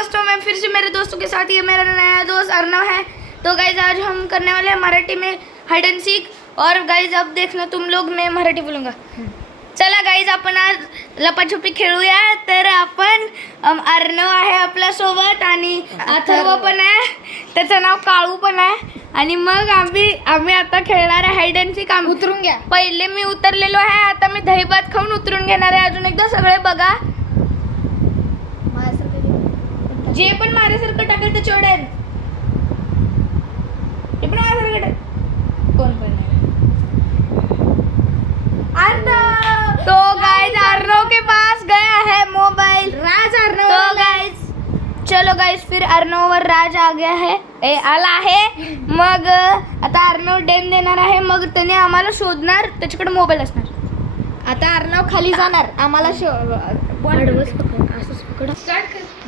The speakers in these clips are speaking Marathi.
दोस्तों, मैं फिर से मेरे दोस्तों के साथ, ये मेरा नया दोस्त अर्नव है। तो गाइज आज हम करने वाले हैं मराठी में हाइड अँड सीक। और गाइज अब देखना तुम लोग, मैं मराठी बोलूँगा। चला गाइज आपण आज लपाछुपी खेळूया। तर आपण अर्णव आहे आपल्या सोबत आणि अथर्व पण आहे, त्याचं नाव काळू पण आहे। आणि मग आम्ही आता खेळणार आहे हाइड अँड सीक। उतरून घ्या। पहिले मी उतरलेलो आहे, आता मी दहीभात खाऊन उतरून घेणार आहे। अजून एकदा सगळे बघा, जे पण माझ्यासारखं टाकेल ते चढेल। ते पण माझ्यासारखं कोण पण नाही। तो गाइस अर्णव के पास गया है मोबाइल। राज अर्णव। तो गाइस चलो गाइस, फिर अर्णववर राज आ गया है, आला आहे। मग आता अर्णव डेन देणार आहे, मग त्याने आम्हाला शोधणार, त्याच्याकडे मोबाईल असणार। आता अर्णव खाली जाणार, आम्हाला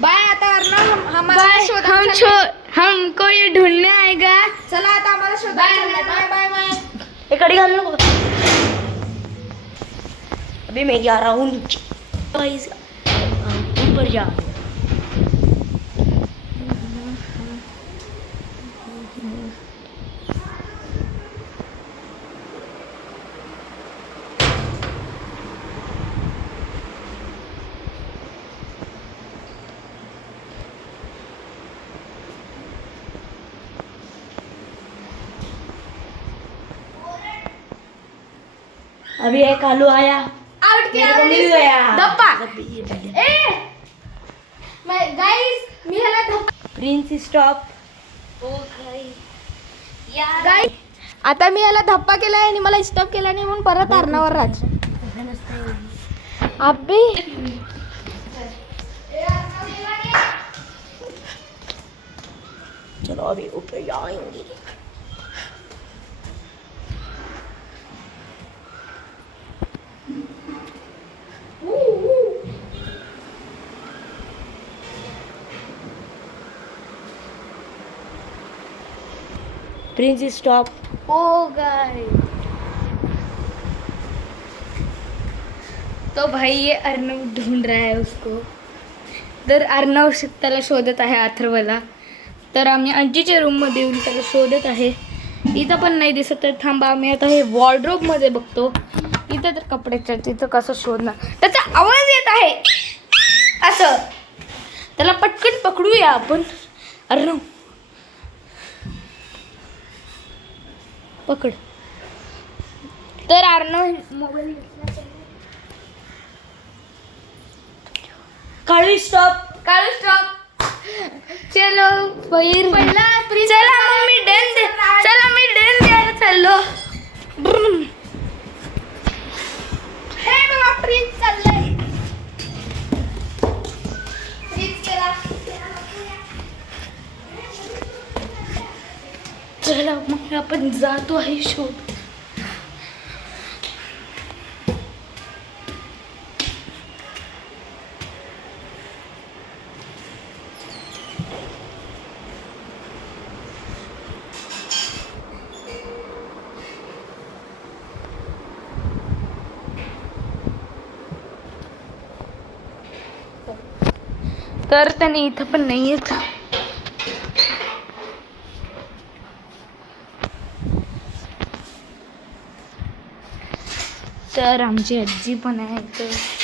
बाय। आता अर्णव हमको ये ढूंढने आएगा। चला आता आम्हाला शोधायला। Bye bye bye. इकडे घाल नको। अभी मैं जा रहा हूँ नीचे, ऊपर जा। अभी एक आलू आया, आउट किया, मेरे को मिल गया धप्पा। गाइस मी ह्याला धप्पा। Prince stop. गाइस आता मी ह्याला धप्पा केलाय आणि मला स्टॉप केला नाही, म्हणून परत अर्णववर राज। अबे चलो अभी ऊपर जाएंगे। Prince stop. ओ गाइस, तो भाई ये अर्णव ढूंढ रहा है उसको। तर अर्णव त्याला शोधत आहे अथर्वला। तर आम्ही आजीच्या रूममध्ये येऊन त्याला शोधत आहे। इथं पण नाही दिसत, तर थांबा आम्ही आता हे वॉर्डरोबमध्ये बघतो। इथं तर कपड्याच्या तिथं कसं शोधणार, त्याचा आवाज येत आहे असं। त्याला पटकन पकडूया आपण। अर्णव पकड। तर अर्णव मोबाईल काळू स्टॉप। काळू स्टॉप। चलो पहिला चला मग मी डेन दे, चला मी डेन द्यायला चाललो। हे बघा प्रिन्स चाललाय। प्रिन्स गेला। चला मग आपण जातो आहे शोध। तर त्याने इथं पण नाही येत। तर आमची आजी पण आहे इथं।